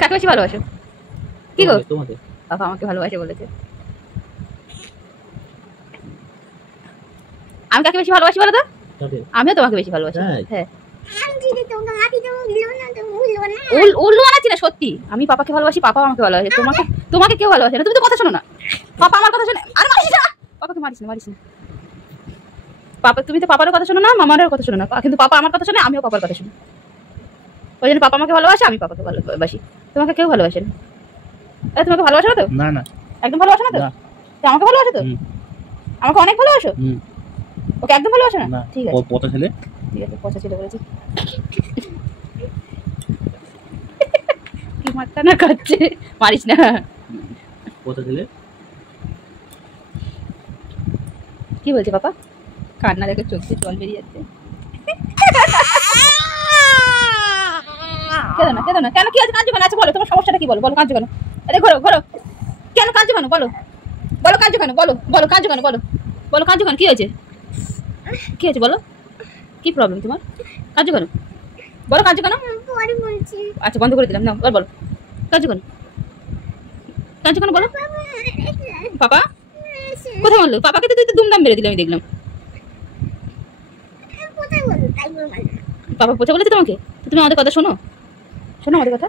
কাকে বেশি ভালোবাসো? কি গো? তোমাকে। বাবা আমাকে ভালোবাসে বলেছে। আমি কাকে বেশি ভালোবাসি বলো তো? আমিও তোমাকে বেশি ভালোবাসি। হ্যাঁ উল্লু বানাচ্ছি না, সত্যি। আমি পাপাকে ভালোবাসি, পাপা আমাকে ভালোবাসে। তোমাকে কেউ ভালোবাসে না। তুমি তো কথা শোনো না। পাপা আমার কথা শোনে। আর মারিস না, পাপাকে মারিস না। পাপা, তুমি তো পাপারও কথা শোনো না, মামারও কথা শোনো না, কিন্তু পাপা আমার কথা শোনে, আমিও পাপার কথা শুনি। ওই জন্য পাপা আমাকে ভালোবাসে, আমি পাপাকে ভালোবাসি। তোমাকে কেউ ভালোবাসে না। তোমাকে ভালোবাসো না তো? না একদম ভালোবাসো না তো? আমাকে ভালোবাসো তো? আমাকে অনেক ভালোবাসো? ওকে একদম ভালোবাসো না? ঠিক আছে, পচা ছেলে। ঠিক আছে, পচা ছেলে বলেছি। কি মারটা না খাচ্ছে, মারিস না। পচা ছেলে। কি বলছে পাপা? কান্না দেখে চোখ দিয়ে জল বেরিয়ে যাচ্ছে। কেন না কেন, কি আছে? কাঁদছো কেন? আচ্ছা বলো, তোমার সমস্যাটা কি? বলো কাঁদছো কেন? আরে ঘোরো কেন কাঁদছো কেন? বলো কাঁদছো কেন? বলো কাঁদছো কেন? বলো কাঁদছো কেন? কি হয়েছে বলো, কি প্রবলেম তোমার? কাঁদছো কেন? বলো কাঁদছো কেন? আচ্ছা বন্ধ করে দিলাম, না বলো কাঁদছো কেন? বলো। পাপা কোথায় মারলো? পাপাকে তো তুই তো দুমদাম মেরে দিলাম, আমি দেখলাম। পাপা পচা বলেছে তোমাকে? তুমি আমাদের কথা শোনো আমাদের কথা।